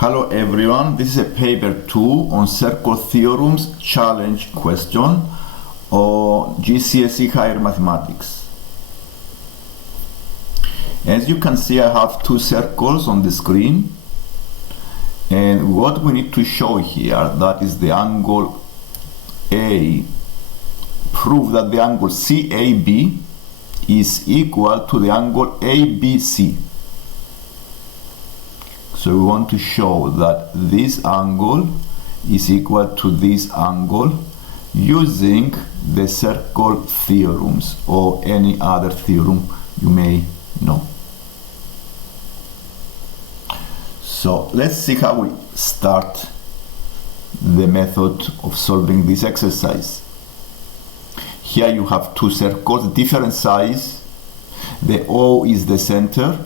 Hello everyone, this is a paper 2 on circle theorems challenge question on GCSE higher mathematics. As you can see, I have two circles on the screen, and what we need to show here, that is the angle A, prove that the angle CAB is equal to the angle ABC. So we want to show that this angle is equal to this angle using the circle theorems or any other theorem you may know. So let's see how we start the method of solving this exercise. Here you have two circles, different size. The O is the center.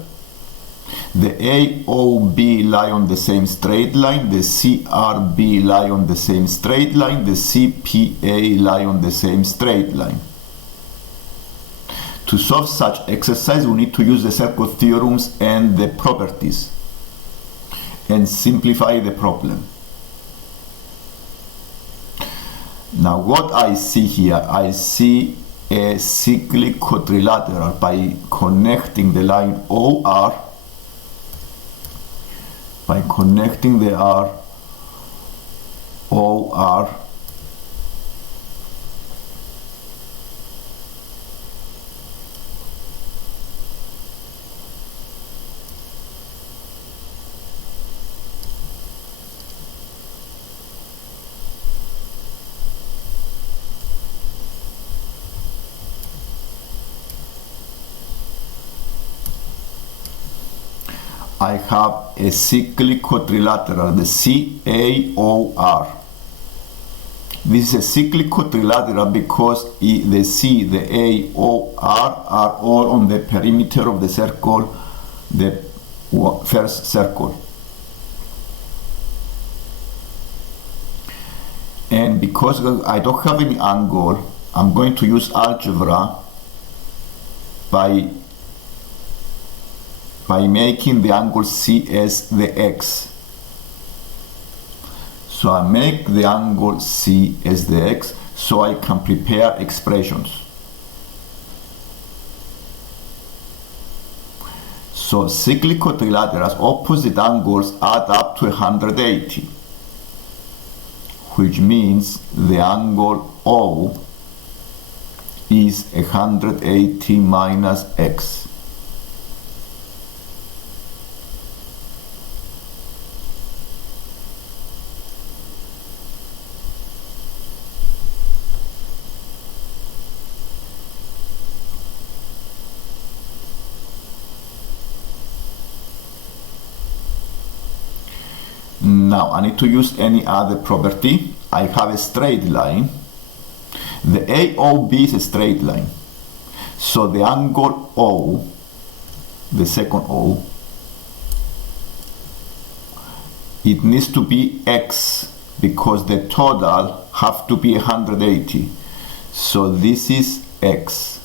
The AOB lie on the same straight line, the CRB lie on the same straight line, the CPA lie on the same straight line. To solve such exercise, we need to use the circle theorems and the properties and simplify the problem. Now what I see here, I see a cyclic quadrilateral by connecting the line OR. By connecting the OR I have a cyclic quadrilateral, the CAOR. This is a cyclic quadrilateral because the C, the A, O, R are all on the perimeter of the circle, the first circle. And because I don't have any angle, I'm going to use algebra by making the angle C as the X. So I make the angle C as the X so I can prepare expressions. So cyclic quadrilaterals, opposite angles add up to 180, which means the angle O is 180 minus X. Now I need to use any other property. I have a straight line. The AOB is a straight line. So the angle O, the second O, it needs to be X because the total have to be 180. So this is X.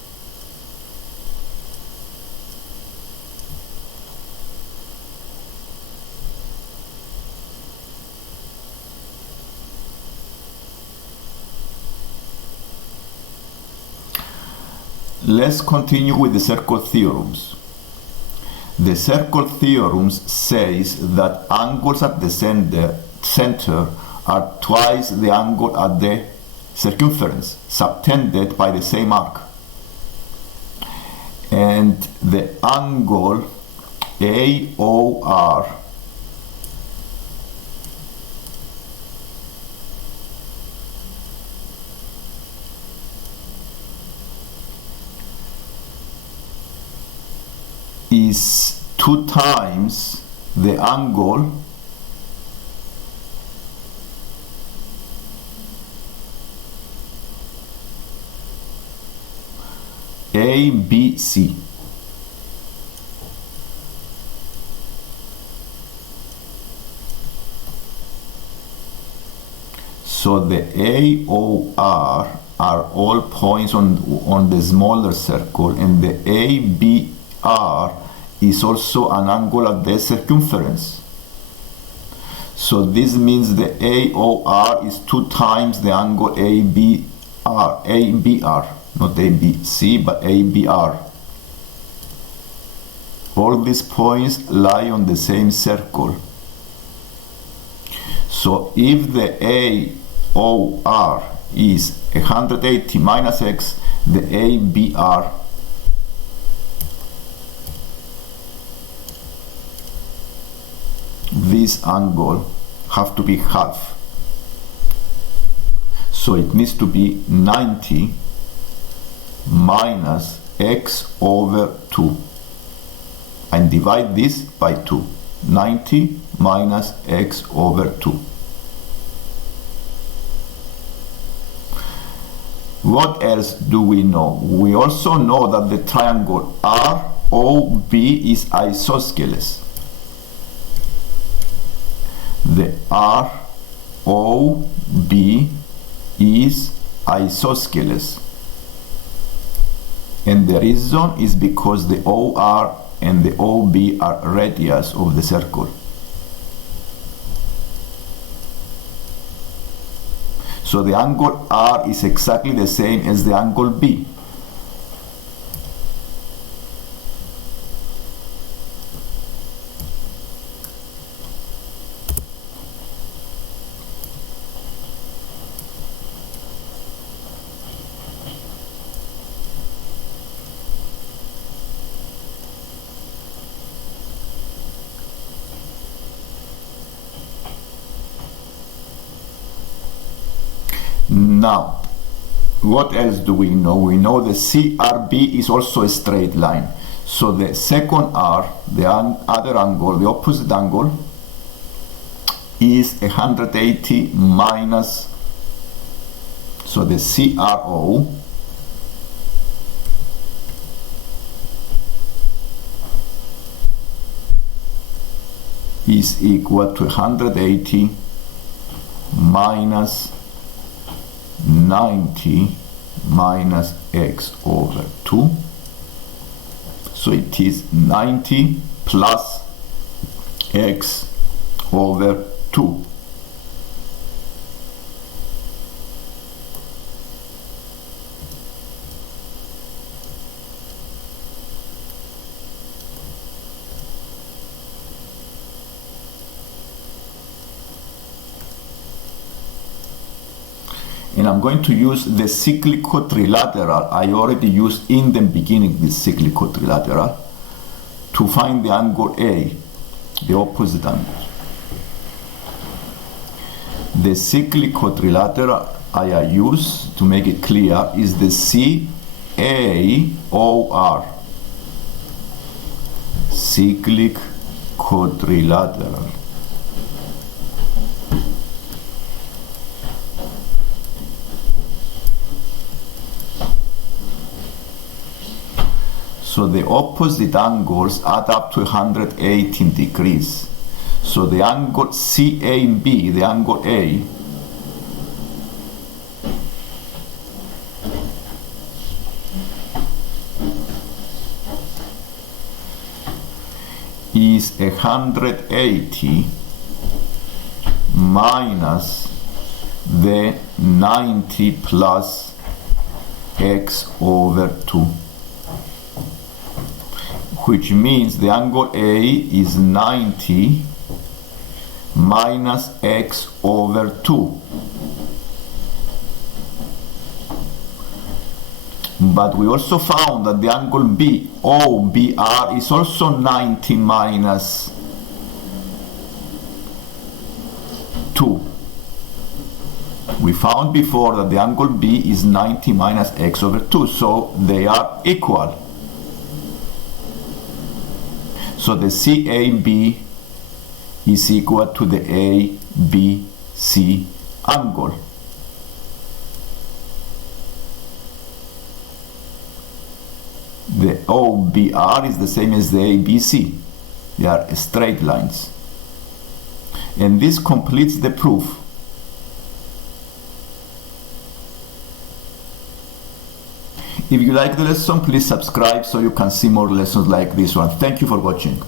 Let's continue with the circle theorems. The circle theorems says that angles at the center are twice the angle at the circumference, subtended by the same arc. And the angle AOR is 2 times the angle ABC. So the AOR are all points on the smaller circle, and the ABR is also an angle at the circumference. So this means the AOR is 2 times the angle ABR, not ABC, but ABR. All these points lie on the same circle. So if the AOR is 180 minus x, the ABR this angle have to be half. So it needs to be 90 minus x over 2. And divide this by 2. 90 minus x over 2. What else do we know? We also know that the triangle ROB is isosceles. The ROB is isosceles. And the reason is because the OR and the OB are radius of the circle. So the angle R is exactly the same as the angle B. Now, what else do we know? We know the CRB is also a straight line. So the second R, the other angle, the opposite angle, is 180 minus, so the CRO is equal to 180 minus 90 minus x over 2. So it is 90 plus x over 2. And I'm going to use the cyclical trilateral. I already used in the beginning this cyclical trilateral to find the angle A, the opposite angle. The cyclical trilateral I use, to make it clear, is the CAOR, cyclic quadrilateral. So the opposite angles add up to 118 degrees. So the angle CAB, the angle A, is 180 minus the 90 plus x over 2. Which means the angle A is 90 minus x over 2. But we also found that the angle B, OBR, is also 90 minus 2. We found before that the angle B is 90 minus x over 2, so they are equal. So the CAB is equal to the ABC angle. The OBR is the same as the ABC. They are straight lines. And this completes the proof. If you like the lesson, please subscribe so you can see more lessons like this one. Thank you for watching.